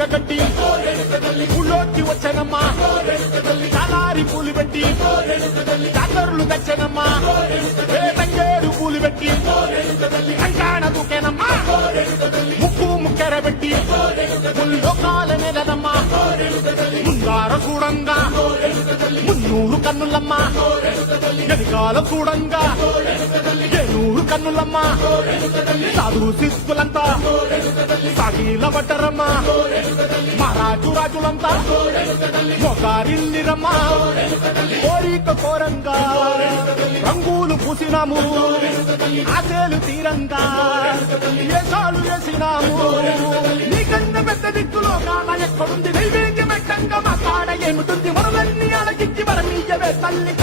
చీరగట్టి ఊళ్ళోకి వచ్చనమ్మా చాలారి పూలు పెట్టి జాతరులు తెచ్చనమ్మా తంగేరు పూలు పెట్టి కంకాణ దూకేనమ్మా ముక్కు ముక్కెర పెట్టి ముల్లోకాల నెలనమ్మా ముందార చూడంగా మున్నూరు కన్నులమ్మా ఎనకాల చూడంగా ఏనూరు కన్నులమ్మా సాధు శిస్తులంతా సాగిల పడ్డరమ్మా మహారాజు రాజులంతా మొగారిల్లిరమ్మా కోరిక కోరంగా రంగులు పూసినాము ఆశలు తీరంగా వేషాలు వేసినాము నీకన్నా పెద్ద దిక్కులో కాల ఎక్కడుంది నైవేద్యం ఎట్టంగా మా కాడ ఏమిటుంది మనలన్నీ అలగిచ్చి మరమీయవే తల్లి